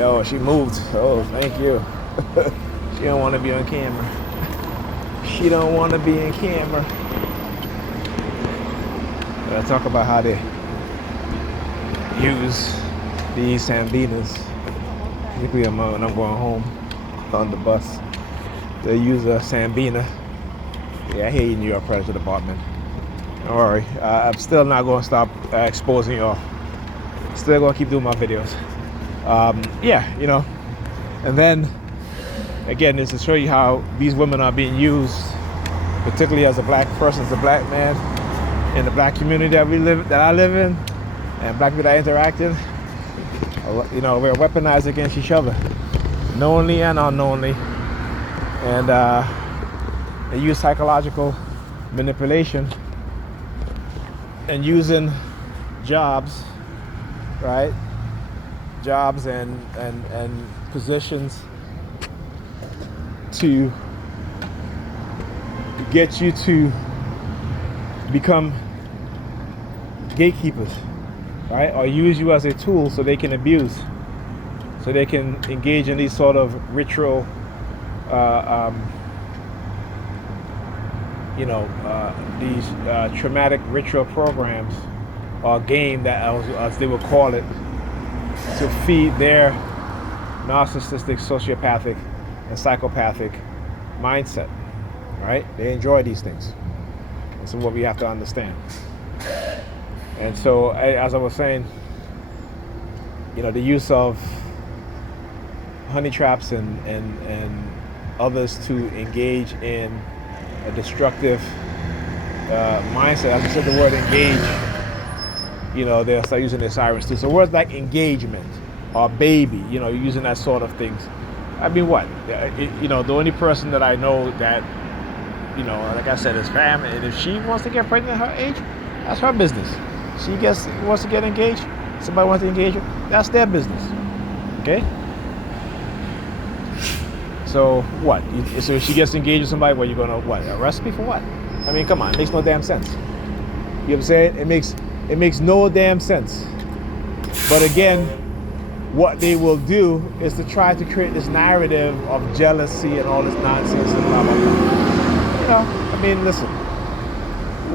Yo, she moved. Oh, thank you. She don't want to be on camera. She don't want to be in camera. But I talk about how they use these Sambenas. Particularly when I'm going home on the bus. They use a Sambena. Yeah, I hate New York Predator Department. Don't worry. I'm still not going to stop exposing y'all. Still going to keep doing my videos. Yeah, you know. And then, again, is to show you how these women are being used, particularly as a black person, as a black man, in the black community that I live in, and black people that I interact in. You know, we're weaponized against each other, knowingly and unknowingly. And they use psychological manipulation and using jobs, right? Jobs and positions to get you to become gatekeepers, right? Or use you as a tool so they can abuse, so they can engage in these sort of ritual, these traumatic ritual programs or game that, as they would call it, to feed their narcissistic, sociopathic, and psychopathic mindset, right? They enjoy these things. This is what we have to understand. And so, as I was saying, you know, the use of honey traps and others to engage in a destructive mindset. As I said, the word engage, you know, they'll start using their sirens too. So words like engagement or baby, you know, using that sort of things. I mean, what? You know, the only person that I know that, you know, like I said, is family. And if she wants to get pregnant at her age, that's her business. She wants to get engaged. Somebody wants to engage her. That's their business. Okay. So what? So if she gets engaged with somebody, what, you gonna what? Arrest me for what? I mean, come on, it makes no damn sense. You know what I'm saying? It makes no damn sense. But again, what they will do is to try to create this narrative of jealousy and all this nonsense and blah blah blah. You know, I mean, listen.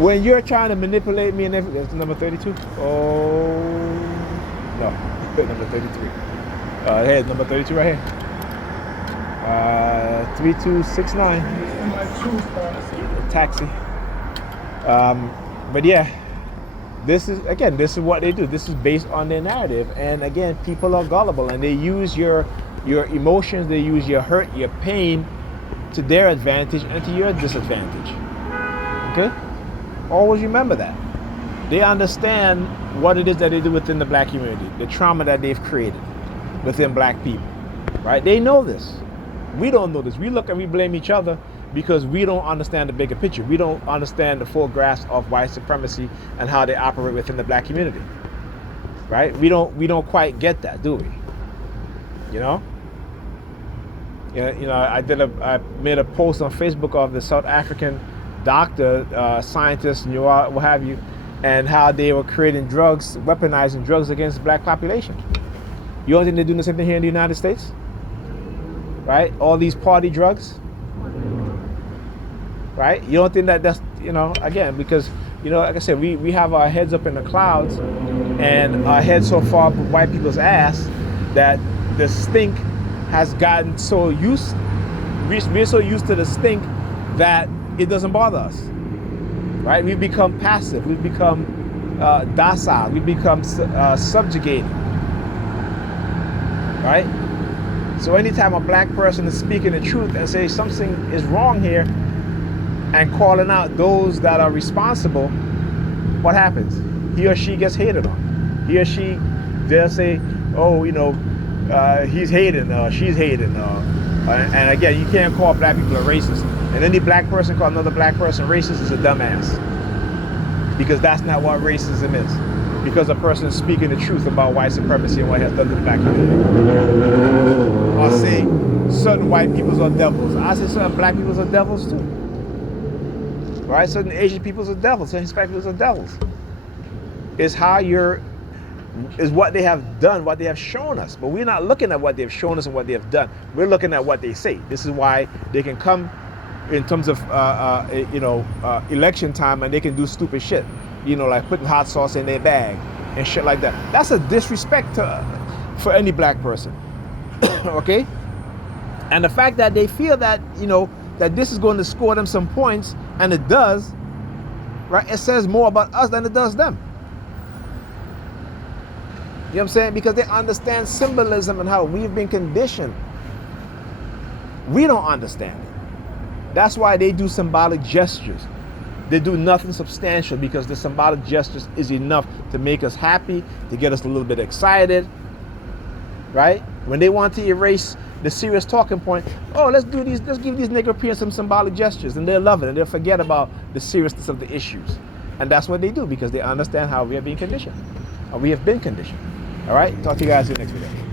When you're trying to manipulate me and everything, that's number 32. Oh no, number 33. Hey, number 32 right here. 3269. Taxi. But yeah, this is what they do. This is based on their narrative, and again, people are gullible, and they use your emotions, they use your hurt, your pain, to their advantage and to your disadvantage. Okay, always remember that. They understand what it is that they do within the black community, the trauma that they've created within black people. Right? They know this. We don't know this. We look and we blame each other because we don't understand the bigger picture. We don't understand the full grasp of white supremacy and how they operate within the black community. Right? We don't quite get that, do we? You know? You know, I made a post on Facebook of the South African doctor, scientist, what have you, and how they were creating drugs, weaponizing drugs against the black population. You don't think they're doing the same thing here in the United States? Right? All these party drugs. Right? You don't think that's, you know, again, because, you know, like I said, we have our heads up in the clouds and our heads so far up white people's ass that the stink has gotten so used, we're so used to the stink that it doesn't bother us. Right? We've become passive. We've become docile. We've become subjugated. Right? So anytime a black person is speaking the truth and say something is wrong here and calling out those that are responsible, what happens? He or she gets hated on. He or she, they'll say, oh, you know, he's hating, she's hating. And again, you can't call black people a racist. And any black person call another black person racist is a dumbass. Because that's not what racism is. Because a person is speaking the truth about white supremacy and what it has done to the black community. Or say certain white peoples are devils. I say certain black peoples are devils too. Right? Certain Asian peoples are devils. Certain Hispanic peoples are devils. It's how you're is what they have done, what they have shown us. But we're not looking at what they've shown us and what they have done. We're looking at what they say. This is why they can come in terms of election time, and they can do stupid shit, like putting hot sauce in their bag and shit like that. That's a disrespect for any black person. Okay? And the fact that they feel that, that this is going to score them some points, and it does, right? It says more about us than it does them. You know what I'm saying? Because they understand symbolism and how we've been conditioned. We don't understand it. That's why they do symbolic gestures. They do nothing substantial, because the symbolic gestures is enough to make us happy, to get us a little bit excited, right? When they want to erase the serious talking point, let's give these nigger peers some symbolic gestures, and they'll love it, and they'll forget about the seriousness of the issues. And that's what they do, because they understand how we are being conditioned, or we have been conditioned. All right, talk to you guys in the next video.